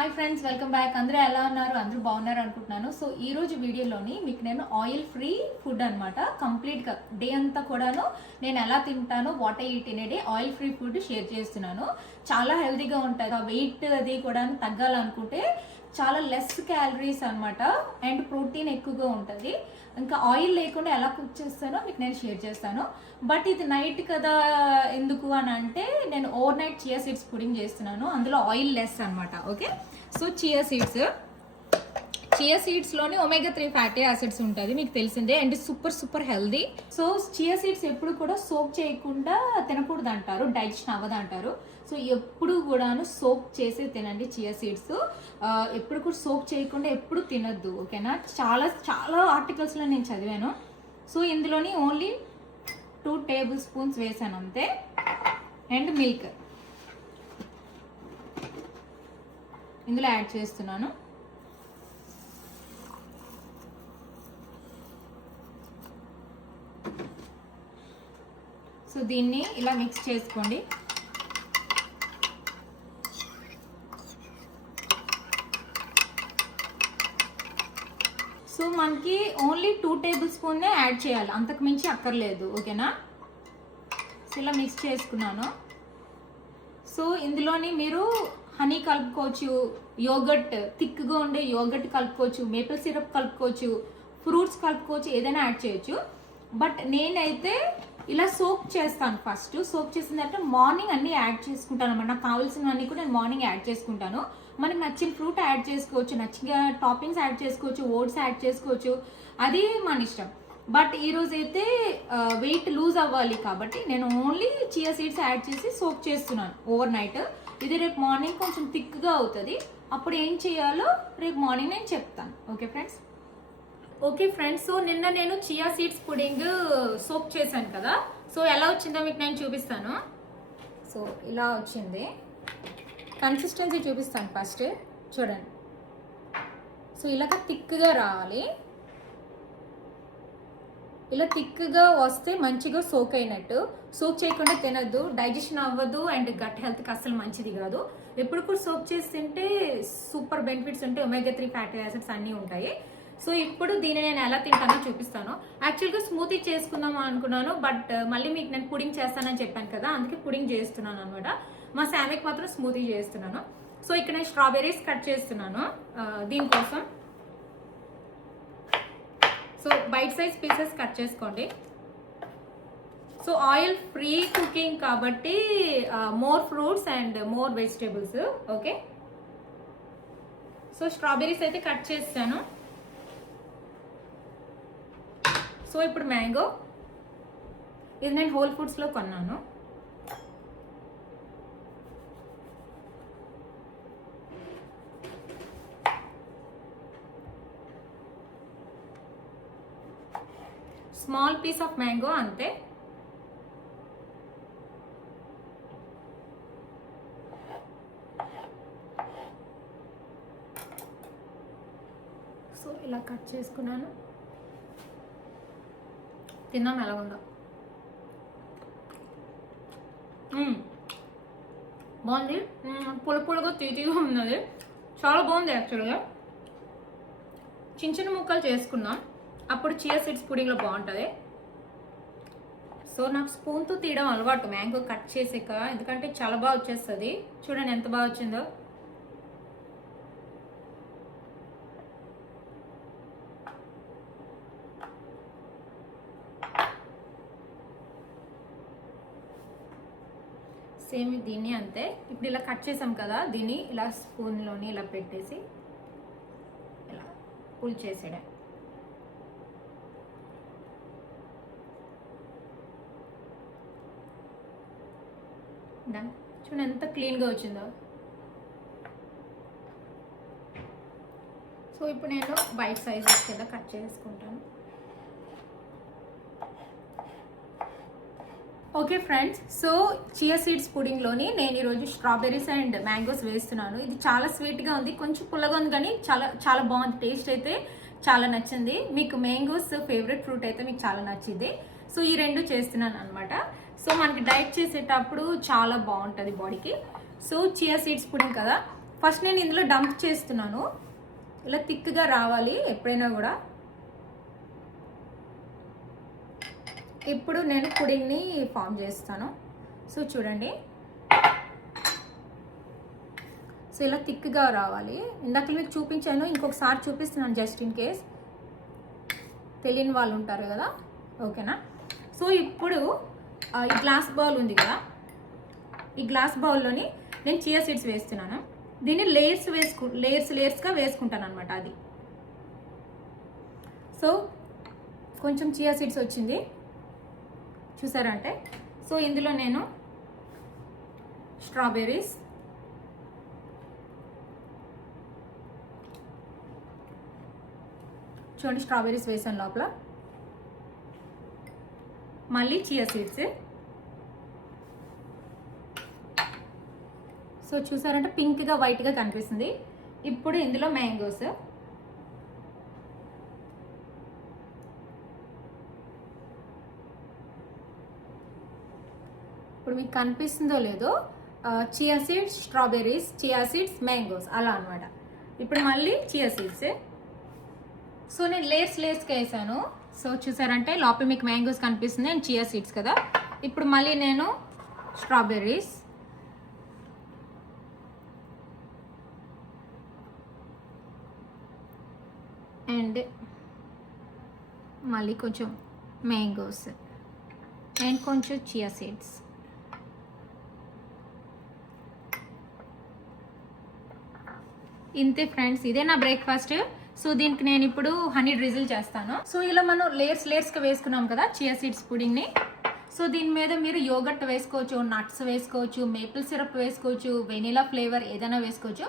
Hi friends, welcome back. అందరూ ఎలా ఉన్నారు? అందరూ బాగున్నారు అనుకుంటున్నాను. సో ఈ రోజు వీడియోలోని మీకు నేను ఆయిల్ ఫ్రీ ఫుడ్ అనమాట, కంప్లీట్గా డే అంతా కూడాను నేను ఎలా తింటానో, వాట్ ఐ ఈట్ అనేది ఆయిల్ ఫ్రీ ఫుడ్ షేర్ చేస్తున్నాను. చాలా హెల్తీగా ఉంటుంది. ఆ వెయిట్ అది కూడా తగ్గాలనుకుంటే చాలా లెస్ క్యాలరీస్ అనమాట, అండ్ ప్రోటీన్ ఎక్కువగా ఉంటుంది. ఇంకా ఆయిల్ లేకుండా ఎలా కుక్ చేస్తానో మీకు నేను షేర్ చేస్తాను. బట్ ఇది నైట్ కదా, ఎందుకు అని అంటే నేను overnight chia seeds pudding చేస్తున్నాను. అందులో ఆయిల్ లెస్ అనమాట. ఓకే, సో చియా సీడ్స్లోని ఒమేగా 3 ఫ్యాటీ యాసిడ్స్ ఉంటుంది, మీకు తెలిసిందే, and super healthy. So chia seeds ఎప్పుడు కూడా సోక్ చేయకుండా తినకూడదు అంటారు, డైజెషన్ అవ్వదు అంటారు. సో ఎప్పుడు కూడాను సోక్ చేసి తినండి చియా సీడ్స్. ఎప్పుడు కూడా సోక్ చేయకుండా ఎప్పుడు తినద్దు, ఓకేనా? చాలా ఆర్టికల్స్లో నేను చదివాను. సో ఇందులోని ఓన్లీ 2 టేబుల్ స్పూన్స్ వేసాను అంతే, అండ్ మిల్క్ ఇందులో యాడ్ చేస్తున్నాను. సో దీన్ని ఇలా మిక్స్ చేసుకోండి. సో మనకి ఓన్లీ 2 టేబుల్ స్పూన్నే యాడ్ చేయాలి, అంతకు మించి అక్కర్లేదు, ఓకేనా? సో ఇలా మిక్స్ చేసుకున్నాను. సో ఇందులోని మీరు హనీ కలుపుకోవచ్చు, యోగర్ట్, థిక్గా ఉండే యోగర్ట్ కలుపుకోవచ్చు, మేపుల్ సిరప్ కలుపుకోవచ్చు, ఫ్రూట్స్ కలుపుకోవచ్చు, ఏదైనా యాడ్ చేయొచ్చు. బట్ నేనైతే ఇలా సోక్ చేస్తాను. ఫస్ట్ సోక్ చేసిన తర్వాత మార్నింగ్ అన్నీ యాడ్ చేసుకుంటాను అన్నమాట. నాకు కావాల్సినవన్నీ కూడా నేను మార్నింగ్ యాడ్ చేసుకుంటాను. మనకి నచ్చిన ఫ్రూట్ యాడ్ చేసుకోవచ్చు, నచ్చిన టాపింగ్స్ యాడ్ చేసుకోవచ్చు, ఓట్స్ యాడ్ చేసుకోవచ్చు, అది మన ఇష్టం. బట్ ఈరోజు అయితే వెయిట్ లూజ్ అవ్వాలి కాబట్టి నేను ఓన్లీ చియా సీడ్స్ యాడ్ చేసి సోక్ చేస్తున్నాను ఓవర్ నైట్. ఇది రేపు మార్నింగ్ కొంచెం థిక్గా అవుతుంది. అప్పుడు ఏం చేయాలో రేపు మార్నింగ్ నేను చెప్తాను. ఓకే ఫ్రెండ్స్, సో నిన్న నేను చియా సీడ్స్ పుడింగ్ సోక్ చేశాను కదా. సో ఎలా వచ్చిందో మీకు నేను చూపిస్తాను. సో ఇలా వచ్చింది, కన్సిస్టెన్సీ చూపిస్తాను ఫస్ట్, చూడండి. సో ఇలాగ థిక్గా రావాలి. ఇలా థిక్గా వస్తే మంచిగా సోక్ అయినట్టు. సోక్ చేయకుండా తినద్దు, డైజెషన్ అవ్వదు, అండ్ గట్ హెల్త్కి అస్సలు మంచిది కాదు. ఎప్పుడు కూడా సోక్ చేసి తింటే సూపర్ బెనిఫిట్స్ ఉంటాయి, ఒమేగా 3 ఫ్యాటీ యాసిడ్స్ అన్నీ ఉంటాయి. సో ఇప్పుడు దీన్ని నేను ఎలా తింటానో చూపిస్తాను. యాక్చువల్గా స్మూతీ చేసుకుందాం అనుకున్నాను, బట్ మళ్ళీ మీకు నేను పుడింగ్ చేస్తానని చెప్పాను కదా, అందుకే పుడింగ్ చేస్తున్నాను అనమాట. మా శామికి మాత్రం స్మూతీ చేస్తున్నాను. సో ఇక్కడ నేను స్ట్రాబెర్రీస్ కట్ చేస్తున్నాను దీనికోసం. So bite size pieces cut చేసుకోండి. సో ఆయిల్ ఫ్రీ కుకింగ్ కాబట్టి more fruits and more vegetables. Okay, so strawberries అయితే కట్ చేస్తాను. సో ఇప్పుడు మ్యాంగో, ఇది నేను హోల్ ఫుడ్స్లో కొన్నాను. స్మాల్ పీస్ ఆఫ్ మ్యాంగో అంతే. సో ఇలా కట్ చేసుకున్నాను. తిన్నాం ఎలా ఉందో. బాగుంది, పులుపులుగా తీతిగా ఉన్నది, చాలా బాగుంది. యాక్చువల్గా చిన్న ముక్కలు చేసుకున్నాం, అప్పుడు చియా సీడ్స్ పుడింగ్లో బాగుంటుంది. సో నాకు స్పూన్తో తీయడం అలవాటు మ్యాంగో కట్ చేసాక, ఎందుకంటే చాలా బాగా వచ్చేస్తుంది. చూడండి ఎంత బాగా వచ్చిందో. సేమ్ దీన్ని అంతే. ఇప్పుడు ఇలా కట్ చేసాం కదా, దీన్ని ఇలా స్పూన్లోని ఇలా పెట్టేసి ఇలా పుల్ చేసేయడం. చూడండి ఎంత క్లీన్గా వచ్చిందో. సో ఇప్పుడు నేను బైట్ సైజ్ కింద కట్ చేసుకుంటాను. Okay friends, so chia seeds పుడింగ్లోని నేను ఈరోజు స్ట్రాబెర్రీస్ అండ్ మ్యాంగోస్ వేస్తున్నాను. ఇది చాలా స్వీట్గా ఉంది, కొంచెం పుల్లగా ఉంది, కానీ చాలా బాగుంది. టేస్ట్ అయితే చాలా నచ్చింది. మీకు మ్యాంగోస్ ఫేవరెట్ ఫ్రూట్ అయితే మీకు చాలా నచ్చింది. సో ఈ రెండు చేస్తున్నాను అనమాట. సో మనకి డైట్ చేసేటప్పుడు చాలా బాగుంటుంది బాడీకి. సో చియా సీడ్స్ పుడింగ్ కదా, ఫస్ట్ నేను ఇందులో డంప్ చేస్తున్నాను. ఇలా థిక్గా రావాలి ఎప్పుడైనా కూడా. ఇప్పుడు నేను పుడింగ్ని ఫామ్ చేస్తాను. సో చూడండి, సో ఇలా థిక్గా రావాలి. ఇందాక మీకు చూపించాను, ఇంకొకసారి చూపిస్తున్నాను జస్ట్ ఇన్ కేస్ తెలియని వాళ్ళు ఉంటారు కదా. ఓకేనా? సో ఇప్పుడు ఈ గ్లాస్ బౌల్ ఉంది కదా, ఈ గ్లాస్ బౌల్లోని నేను చియా సీడ్స్ వేస్తున్నాను. దీన్ని లేయర్స్గా వేసుకుంటాను అనమాట. అది సో కొంచెం చియా సీడ్స్ వచ్చింది చూసారంటే. సో ఇందులో నేను స్ట్రాబెర్రీస్, చూడండి స్ట్రాబెర్రీస్ వేసాను లోపల. మళ్ళీ చియా సీడ్స్. సో చూసారంటే పింక్గా వైట్గా కనిపిస్తుంది. ఇప్పుడు ఇందులో మ్యాంగోస్, ఇప్పుడు మీకు కనిపిస్తుందో లేదో, chia seeds, strawberries, chia seeds, mangoes అలా అనమాట. ఇప్పుడు మళ్ళీ చియా సీడ్స్. సో నేను లేయర్స్గా వేసాను. సో చూసారంటే లోపల మీకు మ్యాంగోస్ కనిపిస్తుంది అండ్ చియా సీడ్స్ కదా. ఇప్పుడు మళ్ళీ నేను స్ట్రాబెర్రీస్, అండ్ మళ్ళీ కొంచెం మ్యాంగోస్ అండ్ కొంచెం చియా సీడ్స్. ఇంతే ఫ్రెండ్స్, ఇదే నా బ్రేక్ఫాస్ట్. సో దీనికి నేను ఇప్పుడు హనీ డ్రిజిల్ చేస్తాను. సో ఇలా మనం లేయర్స్గా వేసుకున్నాం కదా చియా సీడ్స్ పుడింగ్ని. సో దీని మీద మీరు యోగర్ట్ వేసుకోవచ్చు, నట్స్ వేసుకోవచ్చు, మేపుల్ సిరప్ వేసుకోవచ్చు, వెనిలా ఫ్లేవర్ ఏదైనా వేసుకోవచ్చు.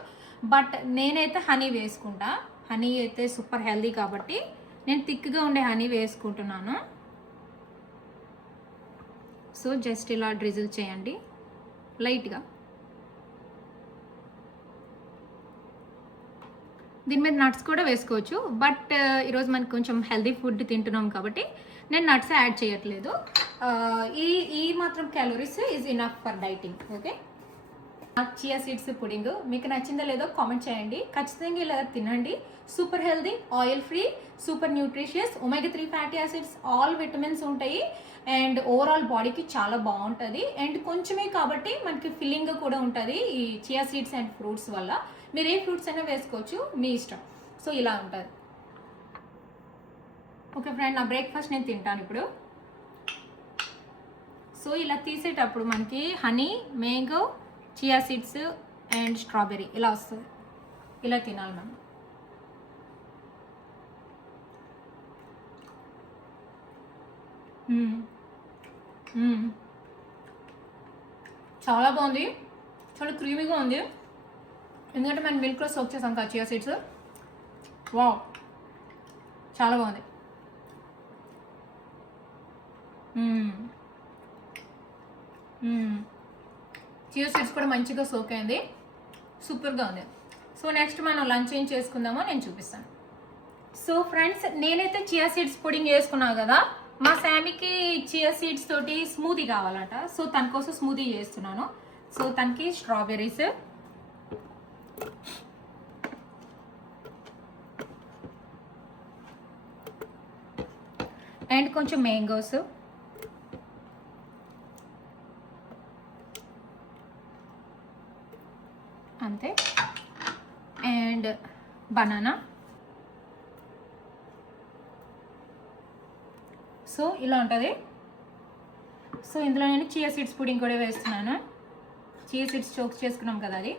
బట్ నేనైతే హనీ వేసుకుంటా. హనీ అయితే సూపర్ హెల్దీ కాబట్టి నేను థిక్గా ఉండే హనీ వేసుకుంటున్నాను. సో జస్ట్ ఇలా డ్రిజిల్ చేయండి లైట్గా. దీని మీద నట్స్ కూడా వేసుకోవచ్చు, బట్ ఈరోజు మనకి కొంచెం హెల్దీ ఫుడ్ తింటున్నాం కాబట్టి నేను నట్స్ యాడ్ చేయట్లేదు. ఈ మాత్రం calories is enough for dieting. Okay, chia seeds pudding మీకు నచ్చిందో లేదో కామెంట్ చేయండి. ఖచ్చితంగా ఇలా తినండి. Super healthy, oil free, super nutritious, omega 3 fatty acids, all vitamins ఉంటాయి అండ్ ఓవరాల్ బాడీకి చాలా బాగుంటుంది. అండ్ కొంచెమే కాబట్టి మనకి ఫిల్లింగ్ కూడా ఉంటుంది ఈ చియా సీడ్స్ అండ్ ఫ్రూట్స్ వల్ల. మీరు ఏ ఫ్రూట్స్ అయినా వేసుకోవచ్చు, మీ ఇష్టం. సో ఇలా ఉంటుంది. ఓకే ఫ్రెండ్, నా బ్రేక్ఫాస్ట్ నేను తింటాను ఇప్పుడు. సో ఇలా తీసేటప్పుడు మనకి honey, mango, chia seeds and strawberry ఇలా వస్తుంది. ఇలా తినాలి మనం. చాలా బాగుంది, చాలా క్రీమీగా ఉంది. ఎందుకంటే మనం మిల్క్లో సోక్ చేసాం కదా చియా సీడ్స్. వావ్, చాలా బాగుంది. చియా సీడ్స్ కూడా మంచిగా సోక్ అయింది, సూపర్గా ఉంది. సో నెక్స్ట్ మనం లంచ్ ఏం చేసుకుందామో నేను చూపిస్తాను. సో ఫ్రెండ్స్, నేనైతే చియా సీడ్స్ పుడింగ్ వేసుకున్నాను కదా. మా శామీకి చియా సీడ్స్ తోటి స్మూదీ కావాలంట. సో తన కోసం స్మూదీ చేస్తున్నాను. సో తనకి స్ట్రాబెర్రీస్, అండ్ కొంచెం మ్యాంగోస్, అంతే, అండ్ బనానా. సో ఇలా ఉంటుంది. సో ఇందులో నేను చియా సీడ్స్ పుడింగ్ కూడా వేస్తున్నాను. చియా సీడ్స్ చోక్ చేసుకున్నాం కదా అది.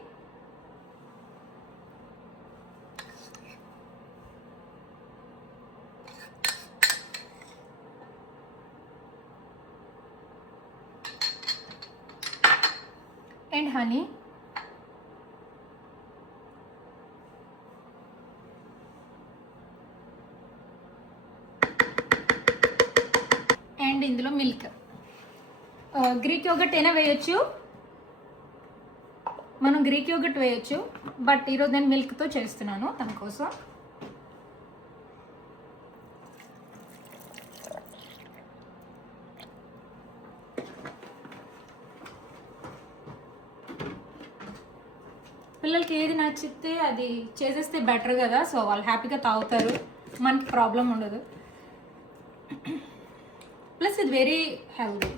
అండ్ హనీ, అండ్ ఇందులో మిల్క్. గ్రీక్ యోగర్ట్ అయినా వేయచ్చు, మనం గ్రీక్ యోగర్ట్ వేయచ్చు, బట్ ఈరోజు నేను మిల్క్తో చేస్తున్నాను తన కోసం. పిల్లలకి ఏది నచ్చితే అది చేసేస్తే బెటర్ కదా, సో వాళ్ళు హ్యాపీగా తాగుతారు, మనకి ప్రాబ్లం ఉండదు. ప్లస్ ఇది వెరీ హెల్దీ.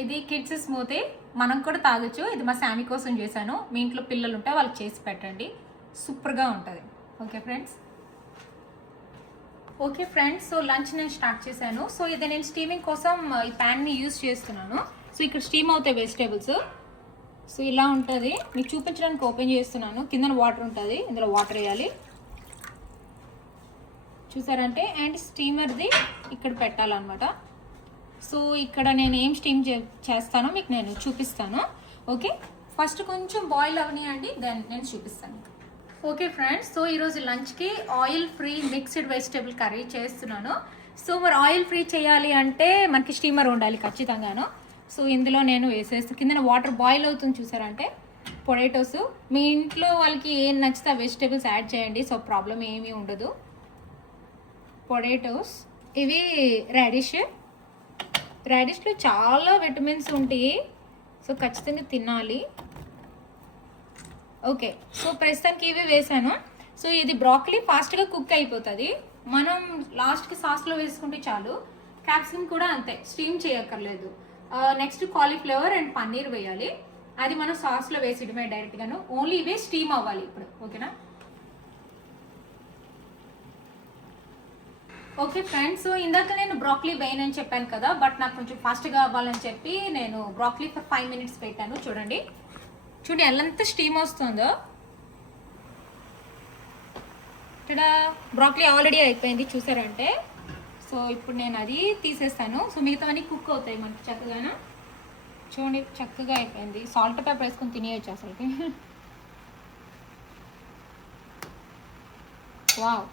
ఇది కిడ్స్ స్మూతీ, మనం కూడా తాగొచ్చు. ఇది మా శామీ కోసం చేశాను. మీ ఇంట్లో పిల్లలు ఉంటే వాళ్ళకి చేసి పెట్టండి, సూపర్గా ఉంటుంది. ఓకే ఫ్రెండ్స్, సో లంచ్ నేను స్టార్ట్ చేశాను. సో ఇది నేను స్టీమింగ్ కోసం ఈ ప్యాన్ని యూజ్ చేస్తున్నాను. సో ఇక్కడ స్టీమ్ అవుతాయి వెజిటేబుల్స్. సో ఇలా ఉంటుంది, మీకు చూపించడానికి ఓపెన్ చేస్తున్నాను. కింద వాటర్ ఉంటుంది, ఇందులో వాటర్ వేయాలి చూసారంటే, అండ్ స్టీమర్ది ఇక్కడ పెట్టాలన్నమాట. సో ఇక్కడ నేను ఏం స్టీమ్ చేస్తానో మీకు నేను చూపిస్తాను. ఓకే, ఫస్ట్ కొంచెం బాయిల్ అవనియండి, దెన్ నేను చూపిస్తాను. ఓకే ఫ్రెండ్స్, సో ఈరోజు లంచ్కి oil free mixed vegetable curry చేస్తున్నాను. సో మరి ఆయిల్ ఫ్రీ చేయాలి అంటే మనకి స్టీమర్ ఉండాలి ఖచ్చితంగాను. సో ఇందులో నేను వేసేస్తాను. కింద వాటర్ బాయిల్ అవుతుంది చూసారంటే, పొటాటోస్ మీ ఇంట్లో వాళ్ళకి ఏం నచ్చితే వెజిటేబుల్స్ యాడ్ చేయండి, సో ప్రాబ్లం ఏమీ ఉండదు. పొటాటోస్ ఇవి రాడిష్లో చాలా విటమిన్స్ ఉంటాయి, సో ఖచ్చితంగా తినాలి. ఓకే, సో ప్రస్తుతానికి ఇవి వేసాను. సో ఇది బ్రాకలీ ఫాస్ట్గా కుక్ అయిపోతుంది, మనం లాస్ట్కి సాస్లో వేసుకుంటే చాలు. క్యాప్సికమ్ కూడా అంతే, స్టీమ్ చేయక్కర్లేదు. నెక్స్ట్ కాలీఫ్లవర్ అండ్ పన్నీర్ వేయాలి, అది మనం సాస్లో వేసేయడమే డైరెక్ట్గాను. ఓన్లీ ఇవే స్టీమ్ అవ్వాలి ఇప్పుడు. ఓకేనా? ఓకే ఫ్రెండ్స్, సో ఇందాక నేను బ్రాకలీ వేయనని చెప్పాను కదా, బట్ నాకు కొంచెం ఫాస్ట్గా అవ్వాలని చెప్పి నేను బ్రాకలీ ఫర్ 5 minutes పెట్టాను. చూడండి ఎంత స్టీమ్ వస్తుందో. ఇక్కడ బ్రాకలీ ఆల్రెడీ అయిపోయింది చూసారంటే. సో ఇప్పుడు నేను అది తీసేస్తాను. సో మిగతావన్నీ కుక్ అవుతాయి మనకి చక్కగాను. చూడండి చక్కగా అయిపోయింది. సాల్ట్ పెప్పర్ వేసుకొని తినేయచ్చు అసలుకి. Wow,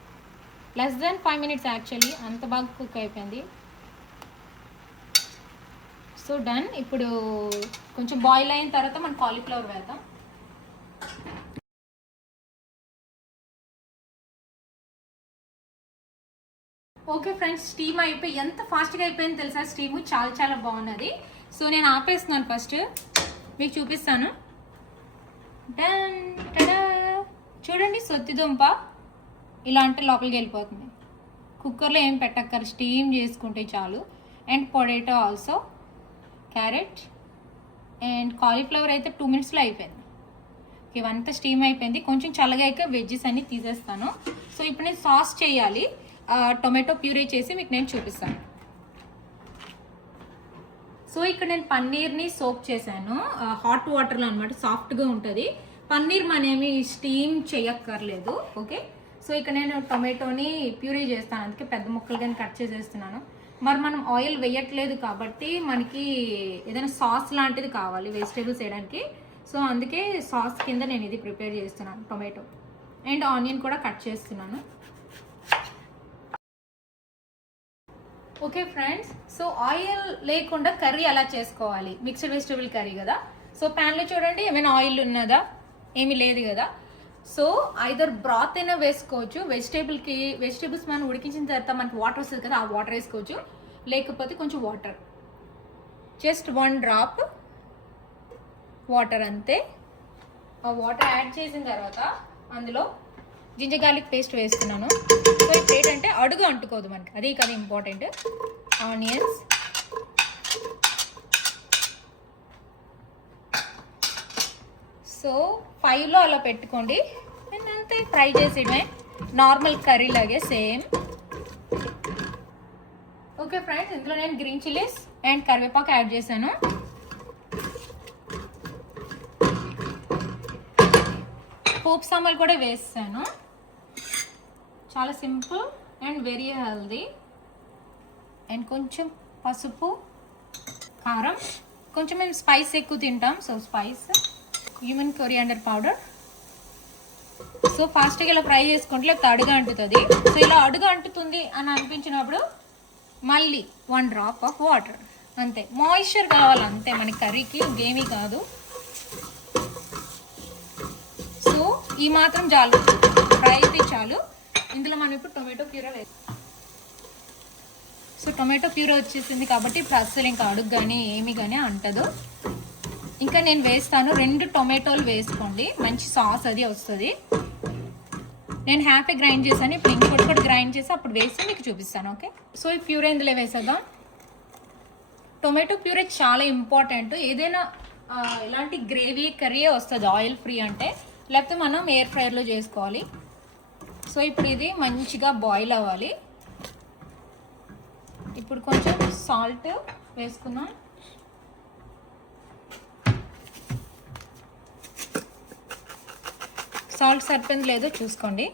less than 5 minutes actually, అంత బాగా కుక్ అయిపోయింది. So done. ఇప్పుడు కొంచెం బాయిల్ అయిన తర్వాత మనం కాలీఫ్లవర్ వేద్దాం. ఓకే ఫ్రెండ్స్, స్టీమ్ అయిపోయి ఎంత ఫాస్ట్గా అయిపోయింది తెలుసా, స్టీమ్ చాలా బాగున్నది. సో నేను ఆపేస్తున్నాను, ఫస్ట్ మీకు చూపిస్తాను. డన్ టడా, చూడండి సొత్తిదుంప ఇలా అంటే లోపలికి వెళ్ళిపోతుంది. కుక్కర్లో ఏం పెట్టక్కర్, స్టీమ్ చేసుకుంటే చాలు. And potato also, carrot and cauliflower అయితే 2 minutesలో అయిపోయింది. ఇవంతా స్టీమ్ అయిపోయింది. కొంచెం చల్లగా అయితే వెజ్జెస్ అన్ని తీసేస్తాను. సో ఇప్పుడు నేను సాస్ చేయాలి, టొమాటో ప్యూరీ చేసి మీకు నేను చూపిస్తాను. సో ఇక్కడ నేను పన్నీర్ని సోక్ చేశాను హాట్ వాటర్లో అనమాట, సాఫ్ట్గా ఉంటుంది. పన్నీర్ మనమేమి స్టీమ్ చేయక్కర్లేదు. ఓకే, సో ఇక్కడ నేను టొమాటోని ప్యూరీ చేస్తాను, అందుకే పెద్ద ముక్కలుగా కట్ చేసేస్తున్నాను. మరి మనం ఆయిల్ వేయట్లేదు కాబట్టి మనకి ఏదైనా సాస్ లాంటిది కావాలి వెజిటేబుల్స్ వేయడానికి. సో అందుకే సాస్ కింద నేను ఇది ప్రిపేర్ చేస్తున్నాను. టొమాటో అండ్ ఆనియన్ కూడా కట్ చేస్తున్నాను. ఓకే ఫ్రెండ్స్, సో ఆయిల్ లేకుండా కర్రీ ఎలా చేసుకోవాలి, మిక్స్డ్ వెజిటేబుల్ కర్రీ కదా. సో ప్యాన్లో చూడండి ఏమైనా ఆయిల్ ఉన్నదా, ఏమీ లేదు కదా. సో ఐదర్ బ్రాత్ అయినా వేసుకోవచ్చు, వెజిటేబుల్స్ మనం ఉడికించిన తర్వాత మనకి వాటర్ వస్తుంది కదా, ఆ వాటర్ వేసుకోవచ్చు. లేకపోతే కొంచెం వాటర్, జస్ట్ 1 drop వాటర్ అంతే. ఆ వాటర్ యాడ్ చేసిన తర్వాత అందులో జింజర్ గార్లిక్ పేస్ట్ వేస్తున్నాను. సో ఇప్పుడు ఏంటంటే అడుగు అంటుకోదు మనకి, అది కదా ఇంపార్టెంట్. ఆనియన్స్, సో 5లో అలా పెట్టుకోండి. అండ్ అంతే, ఫ్రై చేసేయడమే నార్మల్ కర్రీ లాగే సేమ్. ఓకే ఫ్రెండ్స్, ఇందులో నేను గ్రీన్ చిల్లీస్ అండ్ కరివేపాకు యాడ్ చేశాను. పోపు సాంబార్ కూడా వేసాను. చాలా simple and very healthy. And కొంచెం పసుపు, కారం, కొంచెం మేము స్పైస్ ఎక్కువ తింటాం, so spice, human coriander powder so ఫాస్ట్గా ఇలా ఫ్రై చేసుకుంటే లేకపోతే అడుగు అంటుతుంది. సో ఇలా అడుగు అంటుతుంది అని అనిపించినప్పుడు మళ్ళీ 1 డ్రాప్ ఆఫ్ వాటర్, అంతే. మాయిశ్చర్ కావాలి అంతే మనకి కర్రీకి, ఇంకేమీ కాదు. సో ఈ మాత్రం చాలు, ఫ్రై అయితే చాలు. ఇందులో మనం ఇప్పుడు టొమాటో ప్యూరీ వేస్తాం. సో టొమాటో ప్యూరీ వచ్చేసింది కాబట్టి ఇప్పుడు అస్సలు ఇంకా అడుగు కానీ ఏమి కానీ అంటదు. ఇంకా నేను వేస్తాను, 2 టొమాటోలు వేసుకోండి, మంచి సాస్ అది వస్తుంది. నేను హ్యాపీ గ్రైండ్ చేశాను, ఇప్పుడు ఇంకోటి కూడా గ్రైండ్ చేసి అప్పుడు వేసి మీకు చూపిస్తాను. ఓకే, సో ఈ ప్యూరీ ఇందులో వేసేద్దాం. టొమాటో ప్యూరీ చాలా ఇంపార్టెంట్, ఏదైనా ఇలాంటి గ్రేవీ కర్రీ వస్తుంది ఆయిల్ ఫ్రీ అంటే, లేకపోతే మనం ఎయిర్ ఫ్రైయర్లో చేసుకోవాలి. సో ఇప్పుడు ఇది మంచిగా బాయిల్ అవ్వాలి. ఇప్పుడు కొంచెం సాల్ట్ వేసుకుందాం. సాల్ట్ సరిపోయింది లేదో చూసుకోండి.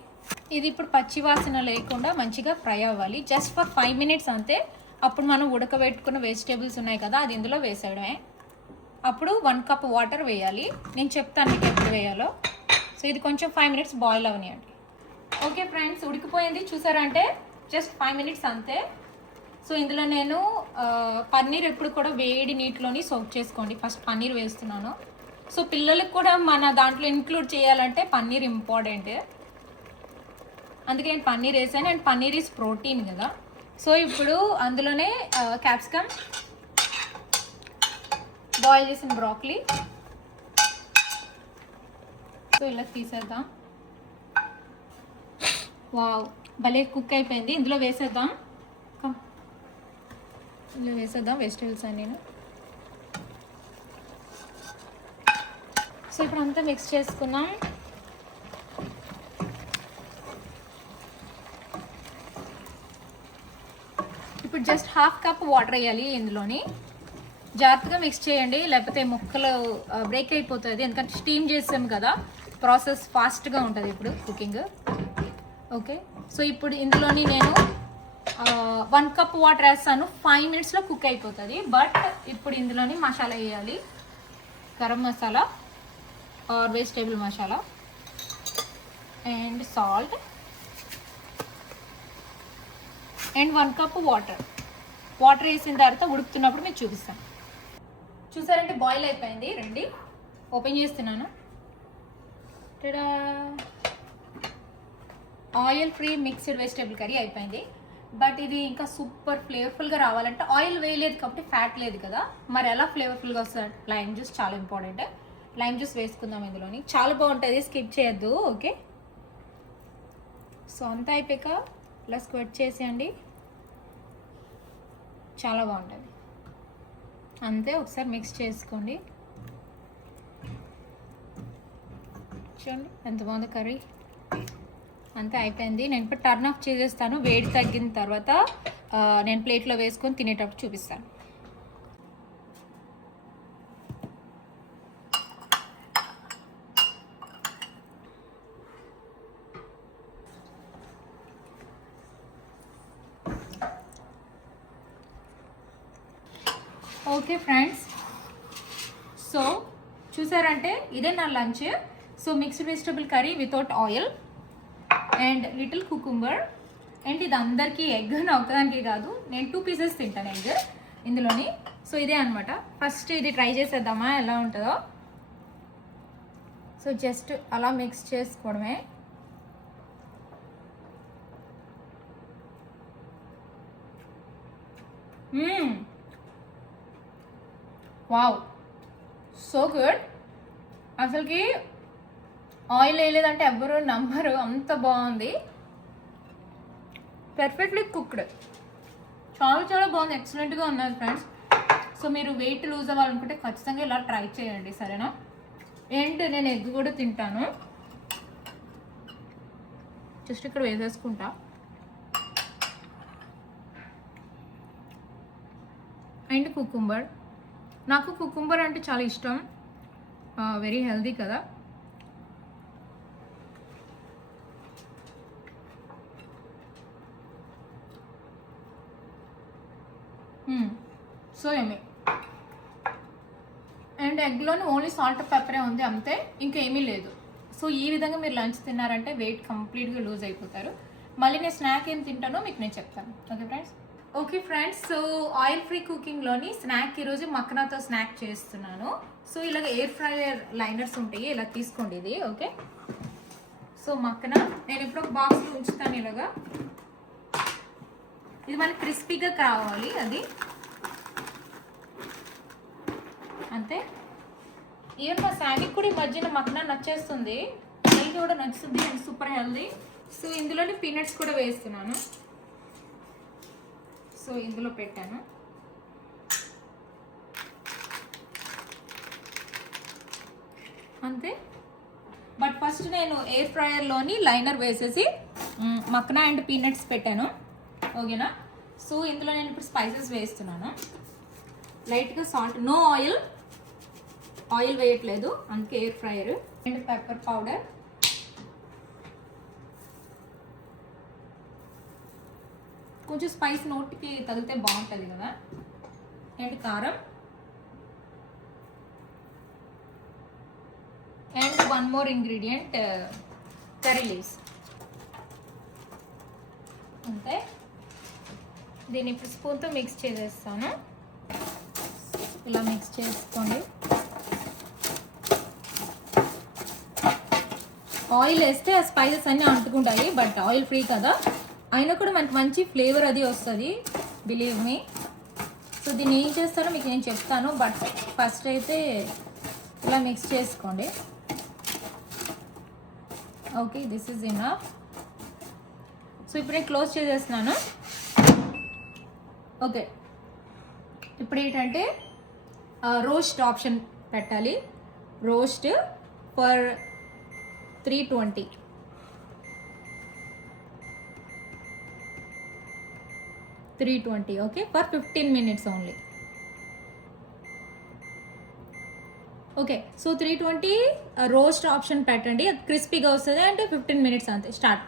ఇది ఇప్పుడు పచ్చి వాసన లేకుండా మంచిగా ఫ్రై అవ్వాలి, జస్ట్ ఫర్ 5 మినిట్స్ అంతే. అప్పుడు మనం ఉడకబెట్టుకున్న వెజిటేబుల్స్ ఉన్నాయి కదా, అది ఇందులో వేసేయడమే. అప్పుడు 1 కప్ వాటర్ వేయాలి, నేను చెప్తాను మీకు ఎప్పుడు వేయాలో. సో ఇది కొంచెం 5 మినిట్స్ బాయిల్ అవనియండి. ఓకే ఫ్రెండ్స్, ఉడికిపోయింది చూసారంటే, జస్ట్ 5 మినిట్స్ అంతే. సో ఇందులో నేను పన్నీర్ ఎప్పుడు కూడా వేడి నీటిలోని సోక్ చేసుకోండి. ఫస్ట్ పన్నీర్ వేస్తున్నాను. సో పిల్లలకు కూడా మన దాంట్లో ఇంక్లూడ్ చేయాలంటే పన్నీర్ ఇంపార్టెంట్, అందుకే నేను పన్నీర్ వేసాను. అండ్ పన్నీర్ ఈజ్ ప్రోటీన్ కదా. సో ఇప్పుడు అందులోనే క్యాప్సికమ్, బాయిల్ చేసిన బ్రాక్లీ, సో ఇలా తీసేద్దాం. వావ్, భలే కుక్ అయిపోయింది. ఇందులో వేసేద్దాం, ఇందులో వేసేద్దాం వెజిటేబుల్స్ అని నేను. సో ఇప్పుడు అంతా మిక్స్ చేసుకున్నాం. ఇప్పుడు జస్ట్ 1/2 కప్ వాటర్ వేయాలి ఇందులోని. జాగ్రత్తగా మిక్స్ చేయండి, లేకపోతే ముక్కలు బ్రేక్ అయిపోతుంది, ఎందుకంటే స్టీమ్ చేసాం కదా, ప్రాసెస్ ఫాస్ట్గా ఉంటుంది ఇప్పుడు కుకింగ్. ఓకే, సో ఇప్పుడు ఇందులోని నేను 1 కప్ వాటర్ వేస్తాను, 5 మినిట్స్లో కుక్ అయిపోతుంది. బట్ ఇప్పుడు ఇందులోని మసాలా వేయాలి, garam masala are vegetable masala and salt and 1 cup water. Water వేసిన తర్వాత ఉడుకుతున్నప్పుడు మీకు చూపిస్తాను. చూసారంటే బాయిల్ అయిపోయింది, రండి ఓపెన్ చేస్తున్నాను. Oil free mixed vegetable curry అయిపోయింది. బట్ ఇది ఇంకా సూపర్ ఫ్లేవర్ఫుల్గా రావాలంటే ఆయిల్ వేయలేదు కాబట్టి ఫ్యాట్ లేదు కదా, మరి ఎలా ఫ్లేవర్ఫుల్గా వస్తుంది? లైమ్ జ్యూస్ చాలా ఇంపార్టెంట్. లైమ్ జ్యూస్ వేసుకుందాం ఇందులోని, చాలా బాగుంటుంది, స్కిప్ చేయొద్దు. ఓకే, సో అంతా అయిపోయాక ఇలా స్క్వెట్ చేసేయండి, చాలా బాగుంటుంది. అంతే, ఒకసారి మిక్స్ చేసుకోండి. చూడండి ఎంత బాగుంది కర్రీ. అంతే అయిపోయింది. నేను ఇప్పుడు టర్న్ ఆఫ్ చేసేస్తాను. వేడి తగ్గిన తర్వాత నేను ప్లేట్లో వేసుకొని తినేటప్పుడు చూపిస్తాను. ఓకే ఫ్రెండ్స్, సో చూసారంటే ఇదే నా lunch. So mixed vegetable curry without oil and little cucumber. And ఇది అందరికీ ఎగ్, నా ఒక్కదానికి కాదు, నేను 2 పీసెస్ తింటాను ఎగ్ ఇందులోని. సో ఇదే అనమాట. ఫస్ట్ ఇది ట్రై చేసేద్దామా ఎలా ఉంటుందో. సో జస్ట్ అలా మిక్స్ చేసుకోవడమే. Wow, so good. అసలుకి ఆయిల్ వేయలేదంటే ఎవ్వరూ నమ్మరు, అంత బాగుంది. పర్ఫెక్ట్లీ కుక్డ్, చాలా చాలా బాగుంది, ఎక్సలెంట్గా ఉన్నది ఫ్రెండ్స్. సో మీరు వెయిట్ లూజ్ అవ్వాలనుకుంటే ఖచ్చితంగా ఇలా ట్రై చేయండి, సరేనా? ఏంటి, నేను ఎగ్ కూడా తింటాను. జస్ట్ ఇక్కడ వేసేసుకుంటా. అండ్ కుకుంబర్, నాకు కుకుంబర్ అంటే చాలా ఇష్టం, వెరీ హెల్దీ కదా. So yummy. అండ్ ఎగ్లోని ఓన్లీ సాల్ట్ పెప్పరే ఉంది అంతే, ఇంకేమీ లేదు. సో ఈ విధంగా మీరు లంచ్ తిన్నారంటే వెయిట్ కంప్లీట్గా లూజ్ అయిపోతారు. మళ్ళీ నేను స్నాక్ ఏం తింటానో మీకు నేను చెప్తాను. Okay friends, so oil free కుకింగ్లోని స్నాక్ ఈరోజు మక్కనాతో స్నాక్ చేస్తున్నాను. సో ఇలాగ ఎయిర్ ఫ్రైయర్ లైనర్స్ ఉంటాయి, ఇలా తీసుకోండి ఇది. ఓకే, సో మక్కన నేను ఇప్పుడు ఒక బాక్స్లో ఉంచుతాను ఇలాగా. ఇది మనకి క్రిస్పీగా కావాలి, అది అంతే. ఈవెన్ మా శారీకి కూడా ఈ మధ్యన మక్కన నచ్చేస్తుంది, హెల్తీ కూడా నచ్చుతుంది అండ్ సూపర్ హెల్తీ. సో ఇందులోని పీనట్స్ కూడా వేస్తున్నాను. సో ఇందులో పెట్టాను. అంతే. బట్ ఫస్ట్ నేను ఎయిర్ ఫ్రైయర్లోని లైనర్ వేసేసి మక్కన అండ్ పీనట్స్ పెట్టాను. ఓకేనా? సో ఇందులో నేను ఇప్పుడు స్పైసెస్ వేస్తున్నాను. లైట్గా సాల్ట్, నో ఆయిల్ వేయట్లేదు, అందుకే air fryer. And pepper powder, కొంచెం స్పైస్ నోటికి తగిలితే బాగుంటుంది కదా. అండ్ కారం, and one more ingredient curry leaves. అంతే. దీన్ని ఇప్పుడు స్పూన్తో మిక్స్ చేసేస్తాను. ఇలా మిక్స్ చేసుకోండి. ఆయిల్ వేస్తే ఆ స్పైసెస్ అన్నీ అంటుకుంటాయి, బట్ ఆయిల్ ఫ్రీ కదా, అయినా కూడా మనకి మంచి ఫ్లేవర్ అది వస్తుంది, బిలీవ్ మీ. సో దీన్ని ఏం చేస్తానో మీకు నేను చెప్తాను, బట్ ఫస్ట్ అయితే ఇలా మిక్స్ చేసుకోండి. Okay, this is enough. So ఇప్పుడు నేను క్లోజ్ చేసేస్తున్నాను. ఓకే, ఇప్పుడు ఏంటంటే రోస్ట్ ఆప్షన్ పెట్టాలి. Roast for 320. Okay, for 15 minutes only. Okay, so 320 roast option పెట్టండి, అది క్రిస్పీగా వస్తుంది. అంటే 15 minutes అంతే. స్టార్ట్.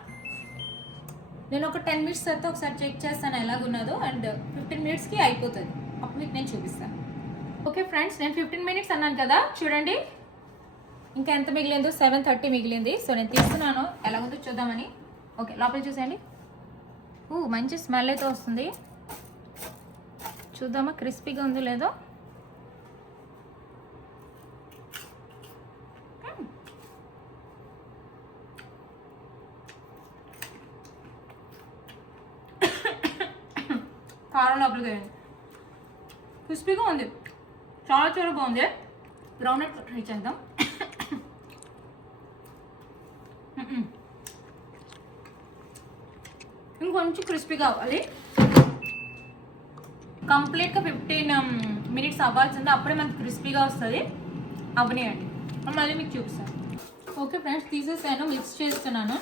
నేను ఒక 10 minutes తర్వాత ఒకసారి చెక్ చేస్తాను ఎలాగున్నదో, అండ్ 15 minutesకి అయిపోతుంది. అప్పుడు మీకు నేను చూపిస్తాను. ఓకే ఫ్రెండ్స్, నేను 15 minutes అన్నాను కదా, చూడండి ఇంకా ఎంత మిగిలిందో, 7:30 మిగిలింది. సో నేను తీస్తున్నాను, ఎలా ఉందో చూద్దామని. ఓకే, లోపల చూసేయండి. మంచి స్మెల్ అయితే వస్తుంది. చూద్దామా క్రిస్పీగా ఉందో లేదో. కారం లోపలికి వెళ్ళింది. క్రిస్పీగా ఉంది, చాలా చాలా బాగుంది. గ్రౌండ్నట్ ట్రై చేద్దాం. ఇంకొంచెం క్రిస్పీ కావాలి. కంప్లీట్గా 15 minutes అవ్వాల్సింది, అప్పుడే మనకి క్రిస్పీగా వస్తుంది. అవనియండి, మళ్ళీ మీకు చూపిస్తాను. ఓకే ఫ్రెండ్స్, తీసేసాను, మిక్స్ చేస్తున్నాను.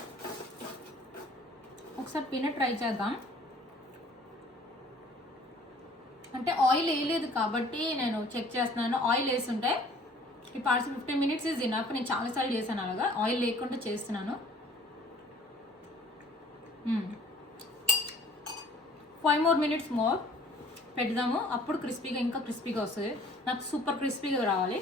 ఒకసారి పీనట్ ట్రై చేద్దాం. అంటే ఆయిల్ వేయలేదు కాబట్టి నేను చెక్ చేస్తున్నాను. ఆయిల్ వేస్తుంటే ఈ పార్సల్ 15 minutes ఈజ్ ఇనఫ్. నేను చాలాసార్లు చేశాను అలాగా, ఆయిల్ లేకుండా చేస్తున్నాను. 5 more minutes పెడదాము, అప్పుడు క్రిస్పీగా, ఇంకా క్రిస్పీగా వస్తుంది. నాకు సూపర్ క్రిస్పీగా రావాలి.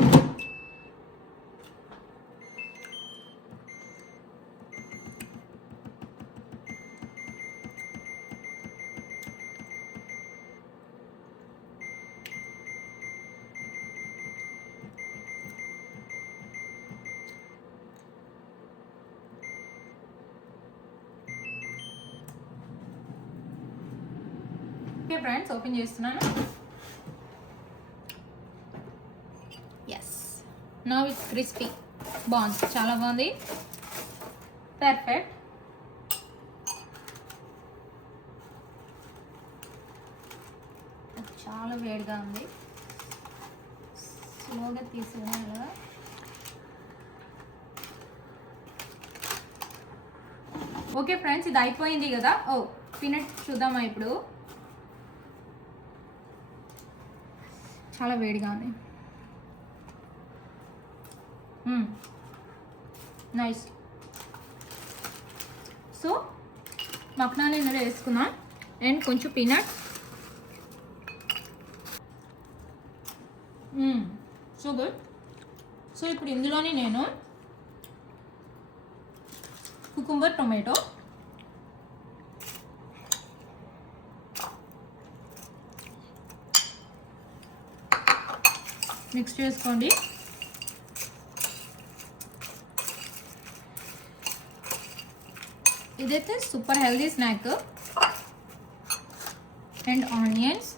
ఓకే ఫ్రెండ్స్, ఓపెన్ చేస్తున్నాను. Yes, now it's crispy. బాగుంది, చాలా బాగుంది, పర్ఫెక్ట్. చాలా వేడిగా ఉంది, స్లోగా తీసేయాలి. ఓకే ఫ్రెండ్స్, ఇది అయిపోయింది కదా. పీనట్ చూద్దామా ఇప్పుడు. చాలా వేడిగా ఉంది. నైస్. సో మక్నాని ఇందులో వేసుకున్నాం అండ్ కొంచెం పీనట్. So good. సో ఇప్పుడు ఇందులోనే నేను కుకుంబర్ టొమాటో. మిక్స్ చేసుకోండి. ఇదైతే super healthy snack. And onions,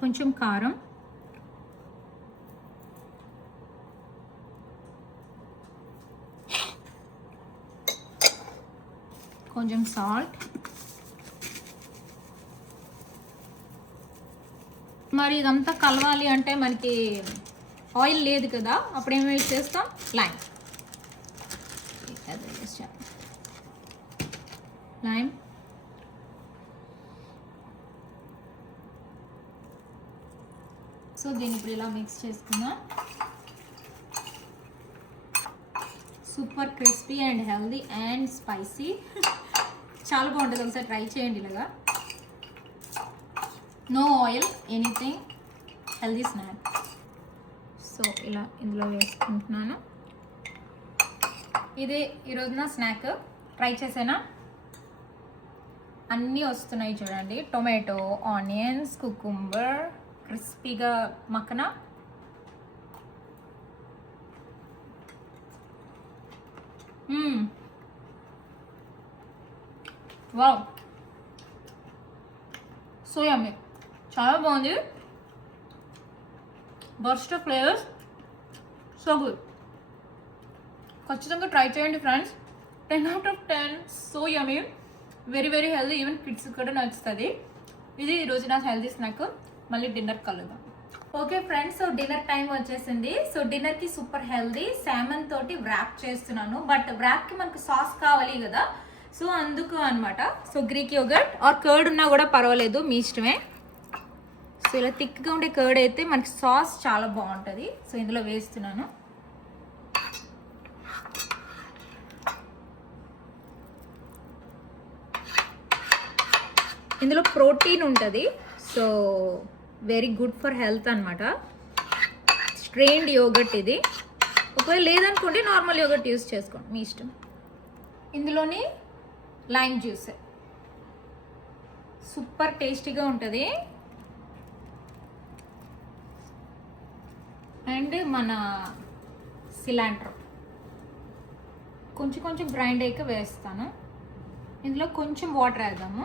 కొంచెం కారం, కొంచెం సాల్ట్. మరి ఇదంతా కలవాలి అంటే మనకి ఆయిల్ లేదు కదా, అప్పుడు ఏం యూజ్ చేస్తాం? లైమ్. లైమ్, సో దీన్ని ఇప్పుడు ఇలా మిక్స్ చేసుకుందాం. Super crispy and healthy and spicy, చాలా బాగుంటుంది. ఒకసారి ట్రై చేయండి ఇలాగా. No oil, anything, healthy snack. So ఇలా ఇందులో వేసుకుంటున్నాను. ఇది ఈరోజు నా స్నాక్. ట్రై చేసేనా? అన్నీ వస్తున్నాయి చూడండి. టొమాటో, ఆనియన్స్, కుకుంబర్, క్రిస్పీగా మక్కన. వావ్, సో యమ్మీ, చాలా బాగుంది. Burst of flavours, so good. ఖచ్చితంగా ట్రై చేయండి friends. 10 out of 10, so yummy, very very healthy. Even kids కూడా నచ్చుతుంది. ఇది ఈరోజు నా హెల్దీ స్నాక్. మళ్ళీ డిన్నర్ కలుద్దాం. Okay friends, so dinner time వచ్చేసింది. సో డిన్నర్కి సూపర్ హెల్దీ సాల్మన్ తోటి వ్రాప్ చేస్తున్నాను. బట్ వ్రాప్కి మనకు సాస్ కావాలి కదా, సో అందుకు అనమాట. So Greek yoghurt are curd ఉన్నా కూడా పర్వాలేదు, మీ ఇష్టమే. సో ఇలా థిక్గా ఉండే కర్డ్ అయితే మనకి సాస్ చాలా బాగుంటుంది. సో ఇందులో వేస్తున్నాను. ఇందులో ప్రోటీన్ ఉంటుంది, so very good for health అనమాట. స్ట్రెయిన్డ్ యోగర్ట్ ఇది. ఒకవేళ లేదనుకోండి నార్మల్ యోగర్ట్ యూస్ చేసుకోండి, మీ ఇష్టం. ఇందులోని లైమ్ జ్యూస్ సూపర్ టేస్టీగా ఉంటుంది. అండ్ మన సిలాంట్రో కొంచెం కొంచెం గ్రైండ్ అయ్యాక వేస్తాను. ఇందులో కొంచెం వాటర్ వేద్దాము.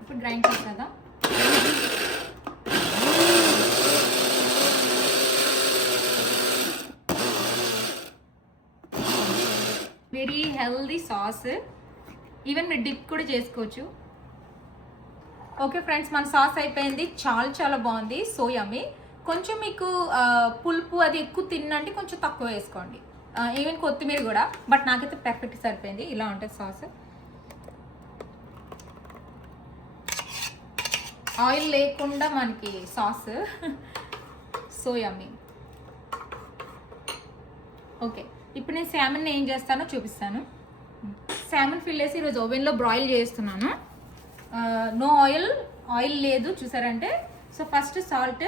ఇప్పుడు గ్రైండ్ చేసేద్దాం. Very healthy sauce. ఈవెన్ మీరు డిప్ కూడా చేసుకోవచ్చు. ఓకే ఫ్రెండ్స్, మన సాస్ అయిపోయింది. చాలా చాలా బాగుంది, సో యమ్మీ. కొంచెం మీకు పులుపు అది ఎక్కువ తిన్నంటే కొంచెం తక్కువ వేసుకోండి, ఈవెన్ కొత్తిమీర కూడా. బట్ నాకైతే పర్ఫెక్ట్ సరిపోయింది. ఇలా ఉంటుంది సాస్. ఆయిల్ లేకుండా మనకి సాస్, సో యమ్మీ. ఓకే, ఇప్పుడు నేను శామన్ ఏం చేస్తానో చూపిస్తాను. శామన్ ఫిల్ చేసి ఈరోజు ఓవెన్లో బ్రాయిల్ చేస్తున్నాను. నో ఆయిల్, ఆయిల్ లేదు చూసారంటే. సో ఫస్ట్ సాల్ట్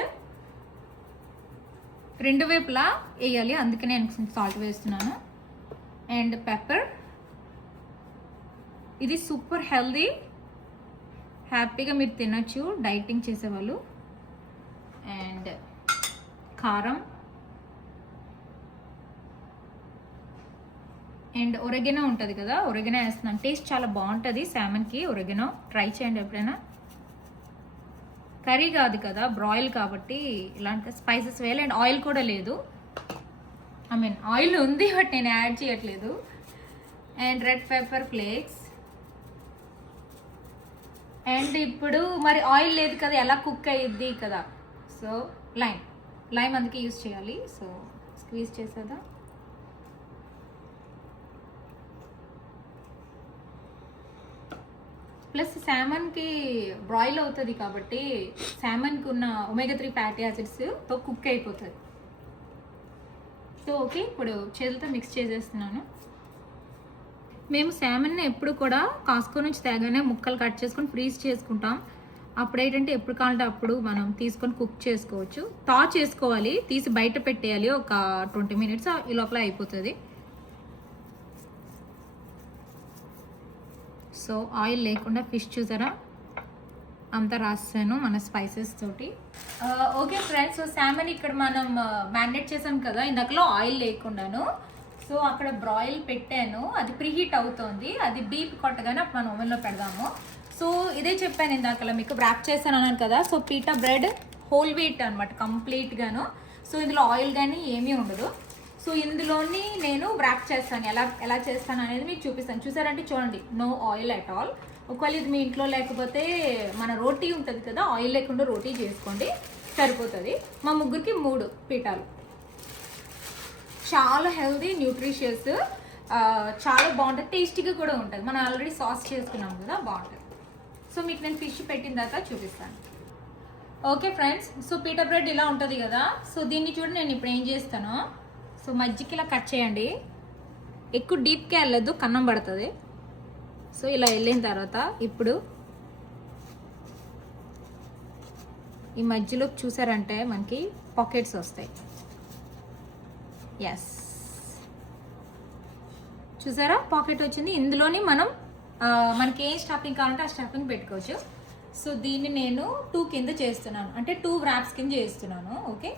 రెండు వైపులా వేయాలి, అందుకనే నేను సాల్ట్ వేస్తున్నాను. And pepper. ఇది సూపర్ హెల్దీ, హ్యాపీగా మీరు తినచ్చు డైటింగ్ చేసేవాళ్ళు. అండ్ కారం అండ్ ఒరెగెనో ఉంటుంది కదా, ఒరెగెనో వేస్తున్నాను. టేస్ట్ చాలా బాగుంటుంది సాల్మన్కి ఒరెగెనో. ట్రై చేయండి ఎప్పుడైనా. కర్రీ కాదు కదా, బ్రాయిల్ కాబట్టి ఇలాంటి స్పైసెస్ వేయాలి. అండ్ ఆయిల్ కూడా లేదు, ఐ మీన్ ఆయిల్ ఉంది బట్ నేను యాడ్ చేయట్లేదు. And red pepper flakes. And ఇప్పుడు మరి ఆయిల్ లేదు కదా, ఎలా కుక్ అయ్యిద్ది కదా, సో లైమ్ అందుకే యూజ్ చేయాలి. సో స్క్వీజ్ చేసేదా. ప్లస్ శామన్కి బ్రాయిల్ అవుతుంది కాబట్టి శామన్కి ఉన్న ఒమేగా 3 ఫ్యాటీ యాసిడ్స్తో కుక్ అయిపోతుంది. సో ఓకే, ఇప్పుడు చేతులతో మిక్స్ చేసేస్తున్నాను. మేము శామన్ని ఎప్పుడు కూడా కాస్కో నుంచి తేగానే ముక్కలు కట్ చేసుకొని ఫ్రీజ్ చేసుకుంటాం. అప్పుడు ఏంటంటే ఎప్పుడు కావాలంటే అప్పుడు మనం తీసుకొని కుక్ చేసుకోవచ్చు. తా చేసుకోవాలి, తీసి బయట పెట్టేయాలి ఒక 20 మినిట్స్, ఈ లోపల అయిపోతుంది. సో ఆయిల్ లేకుండా ఫిష్ చూసారా అంతా రాసాను మన స్పైసెస్ తోటి. ఓకే ఫ్రెండ్స్, సో శామన్ ఇక్కడ మనం మ్యారినేట్ చేసాం కదా, ఇందాకలో ఆయిల్ లేకుండాను. సో అక్కడ బ్రాయిల్ పెట్టాను, అది ప్రీహీట్ అవుతుంది. అది బీప్ కొట్టగానే అప్పుడు మనం ఓవెన్లో పెడదాము. సో ఇదే చెప్పాను ఇందాకలా మీకు, ర్యాప్ చేశాను అన్నాను కదా. So PETA bread whole wheat అనమాట కంప్లీట్గాను. సో ఇందులో ఆయిల్ కానీ ఏమీ ఉండదు. సో ఇందులోని నేను ర్యాప్ చేస్తాను, ఎలా చేస్తాను అనేది మీకు చూపిస్తాను. చూసారంటే చూడండి, నో ఆయిల్ అట్ ఆల్. ఒకవేళ ఇది మీ ఇంట్లో లేకపోతే మన రోటీ ఉంటుంది కదా, ఆయిల్ లేకుండా రోటీ చేసుకోండి, సరిపోతుంది. మా ముగ్గురికి 3 పీటాలు. చాలా హెల్దీ, న్యూట్రిషియస్, చాలా బాగుంటుంది, టేస్టీగా కూడా ఉంటుంది. మనం ఆల్రెడీ సాస్ చేసుకున్నాం కదా, బాగుంటుంది. సో మీకు నేను ఫిష్ పెట్టిన దాకా చూపిస్తాను. Okay friends, so PETA bread ఇలా ఉంటుంది కదా. సో దీన్ని చూడండి, నేను ఇప్పుడు ఏం చేస్తాను. సో మజ్జికి ఇలా కట్ చేయండి, ఎక్కువ డీప్గా వెళ్ళొద్దు, కన్నం పడుతుంది. సో ఇలా వెళ్ళిన తర్వాత ఇప్పుడు ఈ మధ్యలో చూసారంటే మనకి పాకెట్స్ వస్తాయి. ఎస్, చూసారా పాకెట్ వచ్చింది. ఇందులోని మనం మనకి ఏం స్టఫింగ్ కావాలంటే ఆ స్టఫింగ్ పెట్టుకోవచ్చు. సో దీన్ని నేను 2 కింద చేస్తున్నాను, అంటే 2 వ్రాప్స్ కింద చేస్తున్నాను. ఓకే,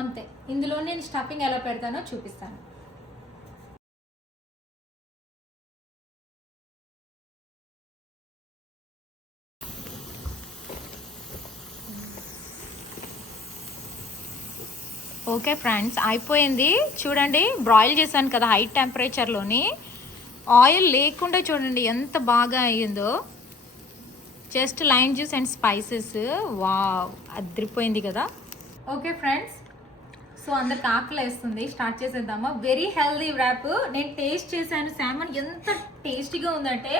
అంతే. ఇందులో నేను స్టఫింగ్ ఎలా పెడతానో చూపిస్తాను. ఓకే ఫ్రెండ్స్, అయిపోయింది. చూడండి, బ్రాయిల్ చేశాను కదా హై టెంపరేచర్లోని, ఆయిల్ లేకుండా చూడండి ఎంత బాగా అయ్యిందో. Just lime juice and spices, wow, అదిరిపోయింది కదా. ఓకే ఫ్రెండ్స్, సో అందరికి ఆకలి వేస్తుంది, స్టార్ట్ చేసేద్దామా. Very healthy wrap. నేను టేస్ట్ చేశాను, శామన్ ఎంత టేస్టీగా ఉందంటే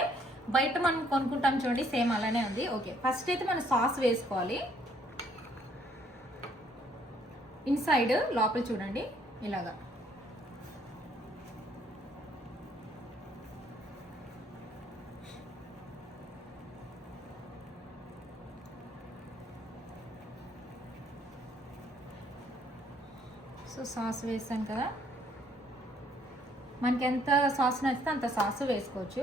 బయట మనం కొనుక్కుంటాం చూడండి, సేమ్ అలానే ఉంది. ఓకే, ఫస్ట్ అయితే మనం సాస్ వేసుకోవాలి. ఇన్సైడ్ లోపల చూడండి ఇలాగా. సో సాస్ వేసాం కదా, మనకి ఎంత సాస్ నచ్చితే అంత సాస్ వేసుకోవచ్చు.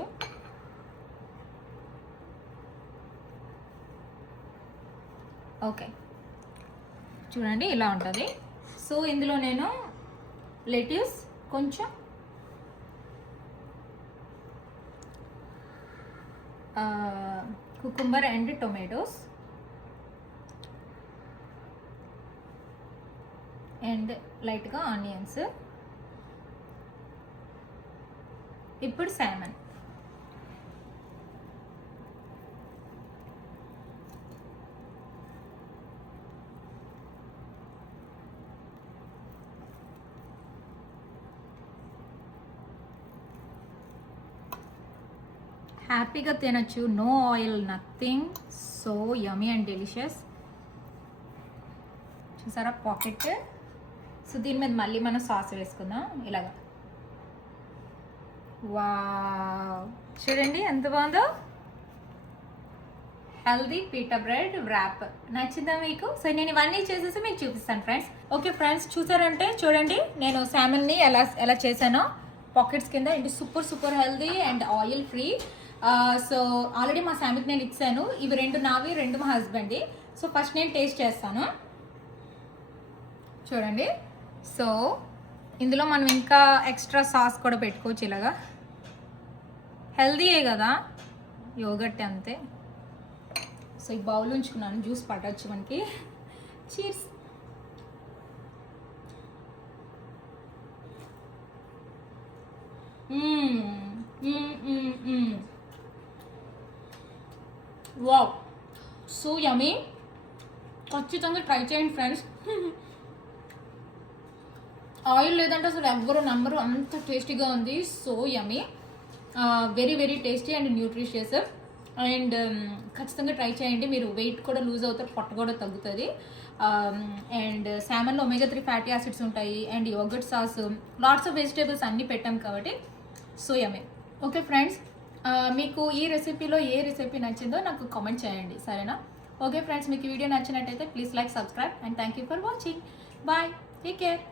ఓకే, చూడండి ఇలా ఉంటుంది. సో ఇందులో నేను లెట్యూస్, కొంచెం కుకుంబర్ అండ్ టొమాటోస్ అండ్ లైట్గా ఆనియన్స్. ఇప్పుడు శామన్. హ్యాపీగా తినచ్చు, no oil, nothing. So yummy and delicious. చూసారా పాకెట్. సో దీని మీద మళ్ళీ మనం సాస్ వేసుకుందాం ఇలాగా. వావ్, చూడండి ఎంత బాగుందో. హెల్దీ పీటా బ్రెడ్ ర్యాప్ నచ్చిందా మీకు? సో నేను ఇవన్నీ చేసేసి మీకు చూపిస్తాను ఫ్రెండ్స్. ఓకే ఫ్రెండ్స్, చూసారంటే చూడండి నేను శామన్ని ఎలా చేశానో పాకెట్స్ కింద. ఇది super healthy and oil free. So already మా శామికి నేను ఇచ్చాను. ఇవి 2 నావి, 2 మా హస్బెండ్ది. సో ఫస్ట్ నేను టేస్ట్ చేస్తాను, చూడండి. సో ఇందులో మనం ఇంకా ఎక్స్ట్రా సాస్ కూడా పెట్టుకోవచ్చు ఇలాగా. హెల్దీయే కదా, యోగర్ట్ అంతే. సో ఈ బౌల్ ఉంచుకున్నాను, జ్యూస్ పట్టవచ్చు మనకి. చీర్స్. Wow, so yummy. ఖచ్చితంగా ట్రై చేయండి ఫ్రెండ్స్. ఆయిల్ లేదంటే అసలు ఎవ్వరు నమ్మరు, అంత టేస్టీగా ఉంది. So yummy, very tasty and nutritious. And ఖచ్చితంగా ట్రై చేయండి, మీరు వెయిట్ కూడా లూజ్ అవుతారు, పొట్ట కూడా తగ్గుతుంది. అండ్ సామన్లో ఒమేగా 3 ఫ్యాటీ యాసిడ్స్ ఉంటాయి, and yoghurt sauce, lots of vegetables అన్నీ పెట్టాం కాబట్టి సో యమ్మీ. ఓకే ఫ్రెండ్స్, మీకు ఈ రెసిపీలో ఏ రెసిపీ నచ్చిందో నాకు కామెంట్ చేయండి, సరేనా? ఓకే ఫ్రెండ్స్, మీకు ఈ వీడియో నచ్చినట్టయితే please like, subscribe, and thank you for watching. Bye, take care.